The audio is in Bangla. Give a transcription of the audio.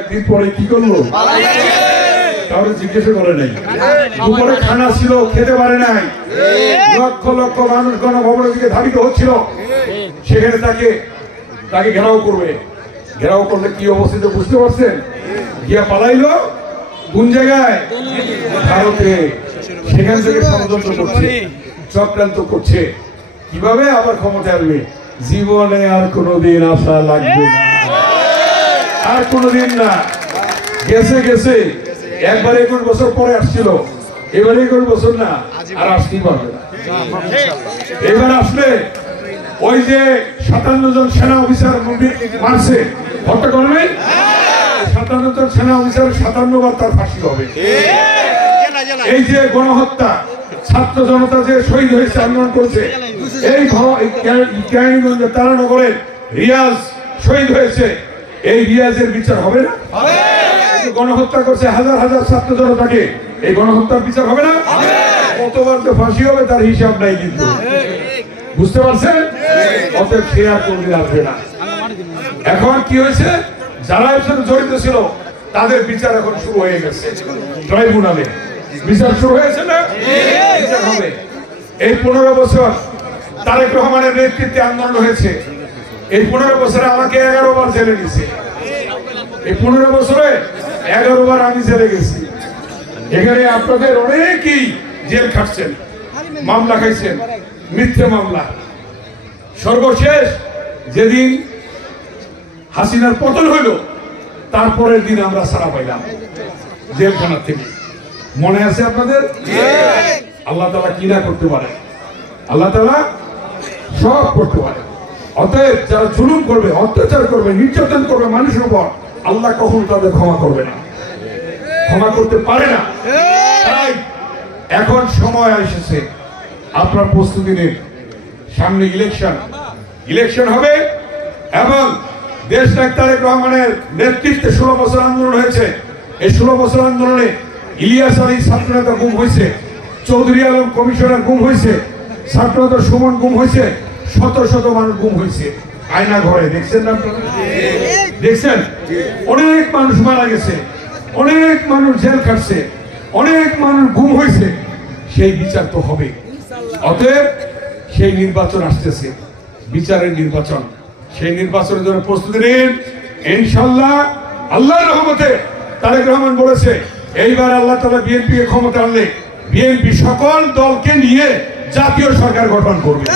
একদিন পরে কি করলো? কারো জিজ্ঞেসা করে নাই। দুপুরে খানা ছিল, খেতে পারে নাই। লক্ষ লক্ষ মানুষ গণভবনের দিকে ধাবিত হচ্ছিল। সেখানে তাকে ঘেরাও করবে। ঘেরাও করলে কি অবস্থিত বুঝতে পারছেন? গিয়া পালাইলো কোন জায়গায়? ভারতে। সেখান থেকে ষড়যন্ত্র করছে, চক্রান্ত করছে। কিভাবে আবার ক্ষমতা আসবে? জীবনে আর কোনোদিন আশা লাগবে না, আর কোনোদিন না। গেছে গেছে, একবার 21 বছর পরে আসছিল, এবার 21 বছর না, আর আসতেই পারবে না। এবার আসলে ওই যে 57 জন সেনা অফিসার মারছে, হত্যা করবে। 57 জন সেনা অফিসার 57 বার তার ফাঁসি হবে। এই যে গণহত্যা, ছাত্র জনতা যে শহীদ হয়েছে, আন্দোলন করছে, এই কেরানীগঞ্জের তারানগরে রিয়াজ শহীদ হয়েছে, এই রিয়াজের বিচার হবে না? গণহত্যা করছে হাজার হাজার ছাত্র জনতাকে, এই গণহত্যার বিচার হবে না? কতবার যে ফাঁসি হবে তার হিসাব নাই, কিন্তু বুঝতে পারছেন? অতএব সে আর কোনদিন আসবে না। এখন কি হয়েছে? যারা এর সাথে জড়িত ছিল তাদের বিচার এখন শুরু হয়ে গেছে। ট্রাইব্যুনালে বিচার শুরু হয়েছে না? বিচার হবে। এই 15 বছর তারেক রহমানের নেতৃত্বে আন্দোলন হয়েছে। এই 15 বছরে আমাকে 11 বার জেলে দিয়েছে। এই 15 বছরে 11 বার আমি জেলে গেছি। এখানে আপনাদের অনেকেই জেল খাটছেন, মামলা খাইছেন, মিথ্যে মামলা। সর্বশেষ যেদিন হাসিনার পতন হইল, তারপরের দিন আমরা ছাড়া পাইলাম জেলখানার থেকে। মনে আছে আপনাদের? আল্লাহ তাআলা কি না করতে পারে? আল্লাহ তাআলা সব করতে পারে। অতএব যারা জুলুম করবে, অত্যাচার করবে, নির্যাতন করবে মানুষের উপর, আল্লাহ কখনো তাদের ক্ষমা করবে না, ক্ষমা করতে পারে না। তাই এখন সময় এসেছে আপনার প্রস্তুতি নিন। সামনে ইলেকশন হবে এবং দেশ নায়ক তারেক রহমানের নেতৃত্বে 16 বছর আন্দোলন হয়েছে। এই 16 বছর আন্দোলনে ইলিয়াস আলী ছাত্রনেতা গুম হয়েছে, চৌধুরী আলম কমিশনার গুম হয়েছে, ছাত্রনেতা সুমন গুম হয়েছে, শত শত মানুষ গুম হয়েছে। আয়না ঘরে দেখছেন না? দেখছেন? অনেক মানুষ মারা গেছে, অনেক মানুষ জেল খাটছে, অনেক মানুষ গুম হয়েছে। সেই বিচার তো হবে। অতএব সেই নির্বাচন আসতেছে, বিচারের নির্বাচন। সেই নির্বাচনের জন্য প্রস্তুতি নিন। ইনশাআল্লাহ আল্লাহর রহমতে তারেক রহমান বলেছে, এইবার আল্লাহ তাআলা বিএনপি কে ক্ষমতা আনলে বিএনপি সকল দলকে নিয়ে জাতীয় সরকার গঠন করবে।